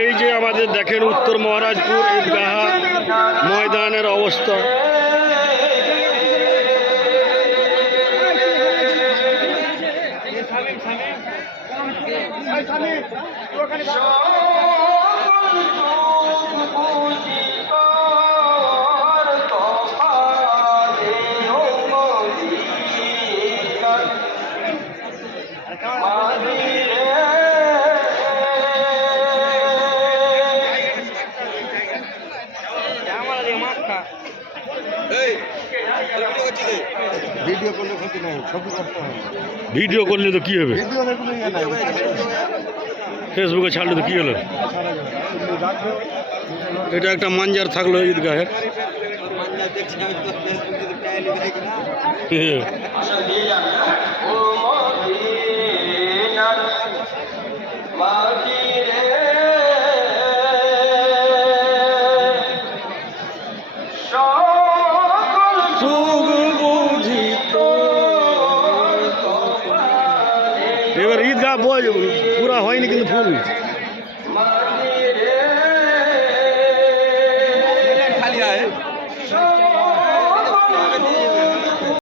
এই যে আমাদের দেখেন উত্তর মহারাজপুর ঈদগাহ ময়দানের অবস্থা। ভিডিও করলে তো কি হবে, ফেসবুকে ছাড়লে তো কি হলো। এটা একটা মাঞ্জার থাকলো ঈদগাহের। এবার ঈদগাহ পুরা হয়নি কিন্তু ফুল।